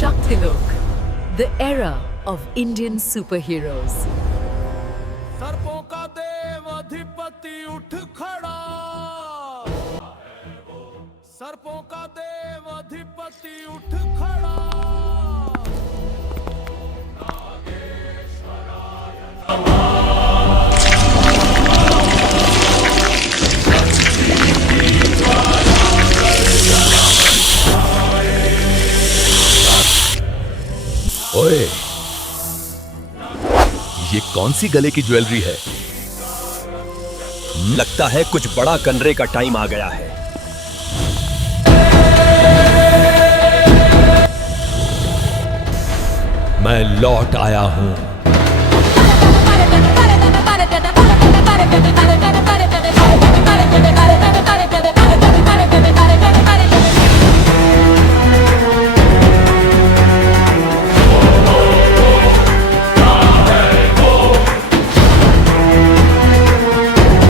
Shaktilok, the era of Indian superheroes. सर्पों का देव अधिपति उठ खड़ा, सर्पों का देव अधिपति उठ खड़ा। ओए, ये कौन सी गले की ज्वेलरी है? लगता है कुछ बड़ा करने का टाइम आ गया है। मैं लौट आया हूं। Para